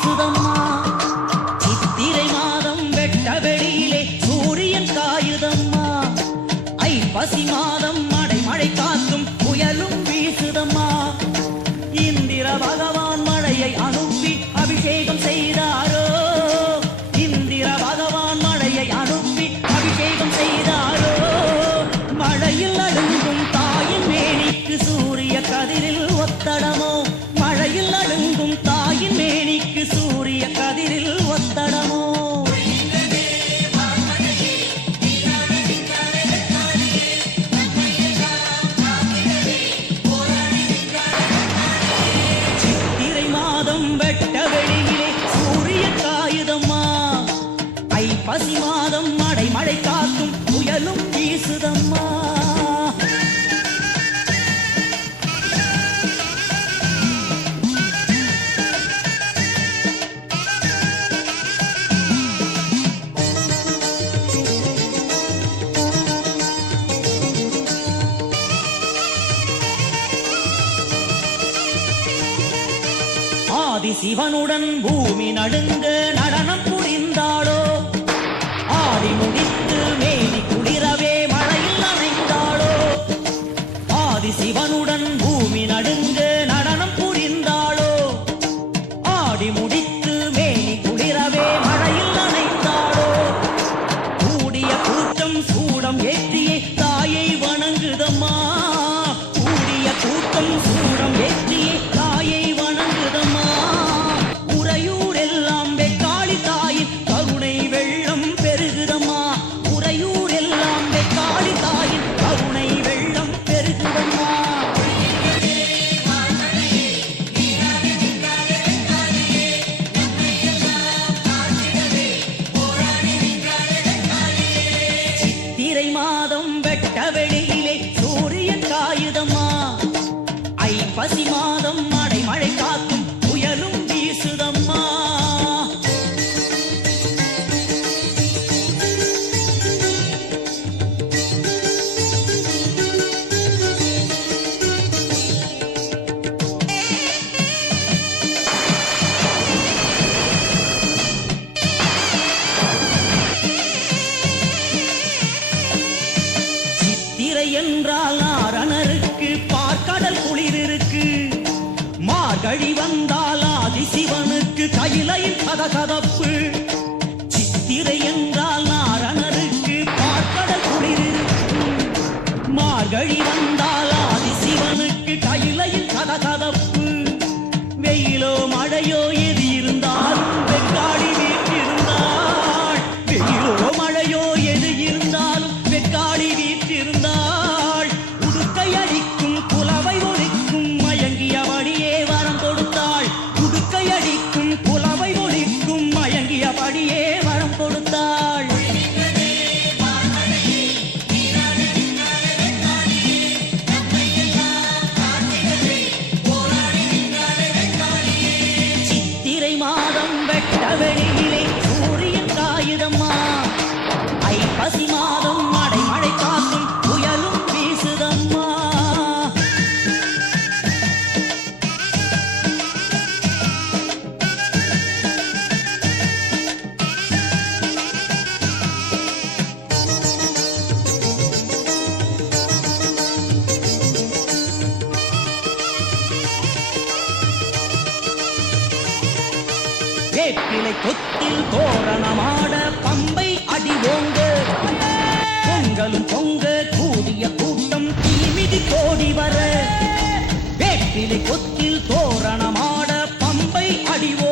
வீசுதம்மா. சித்திரை மாதம் வெட்ட வெளியிலே சூரியன் காயுதம்மா. ஐப்பசி மாதம் மழை காத்தும் புயலும் வீசுதம்மா. இந்திர பகவான் மழையை அனுப்பி அபிஷேகம் செய்தாரோ. இந்திர பகவான் மழையை அனுப்பி அபிஷேகம் செய்தாரோ. மழையில் அழுங்கும் தாயின் மேனிக்கு சூரிய கதிரில் ஒத்தடமோ. மழையில் அழுங்கும் தாயின் மேனிக்கு சூரிய கதிரில் ஒத்தடமோ. சித்திரை மாதம் வெட்ட வெளியிலே சூரியன் காயுதம்மா. ஐப்பசி மாதம் மழை காத்தும் புயலும் வீசுதம்மா. ஆதி சிவனுடன் பூமி நடுங்க நடனம் புரிந்தாளோ. ஆடி முடித்து மேனி குளிரவே மழையில் நனைந்தாளோ. ஆதி சிவனுடன் பூமி நடுங்க நடனம் புரிந்தாளோ. ஆடி முடித்து மேனி குளிரவே மழையில் நனைந்தாளோ. கூடிய கூட்டம் சூடம் ஏற்றியே தாயை வணங்குதம்மா. கூடிய கூட்டம் சூடம் ஏற்றியே தாயை வணங்குதம்மா. உறையூர் எல்லாம் வெக்காளி தாயின் கருணை வெள்ளம் பெருகுதம்மா. உறையூர் எல்லாம் வெக்காளி தாயின் கருணை வெள்ளம் பெருகுதம்மா. சித்திரை மாதம் வெட்ட வெளியிலே சூரியன் காயுதம்மா. ஐப்பசி மாதம் மழை காத்தும் புயலும் வீசுதம்மா. சித்திரை என்றால் நாரணருக்கு பார்க்கடல் குளிர் இருக்கு. மார்கழி வந்தால் ஆதி சிவனுக்கு கையிலையில் கதகதப்பு. சித்திரை என்றால் நாரணருக்கு பார்க்கடல் குளிர் இருக்கு. மார்கழி வந்தால் ஆதி சிவனுக்கு கையிலையில் கதகதப்பு. வெயிலோ மழையோ எது இருந்தாலும் வெக்காளி வீற்றிருந்தாள். வெயிலோ மழையோ எது இருந்தாலும் வெக்காளி வீற்றிருந்தாள். உடுக்கை அடிக்கும் புலவை ஒலிக்கும் மயங்கியபடியே வரம் கொடுத்தாள். உடுக்கை அடிக்கும் புலவை ஒலிக்கும் மயங்கியபடியே வரம் கொடுத்தாள். சித்திரை மாதம் வெட்ட வெளியிலே சூரியன் காயுதம்மா. ஐப்பசி மாதம் மழை காத்தும் புயலும் வீசுதம்மா. வேப்பிலை கொத்தில் தோரணமாட பம்பை அடிவோங்க. பொங்கலும் பொங்க கூடிய கூட்டம் தீமிதி கோடி வர. வேப்பிலை கொத்தில் தோரணமாட பம்பை அடிவோங்க.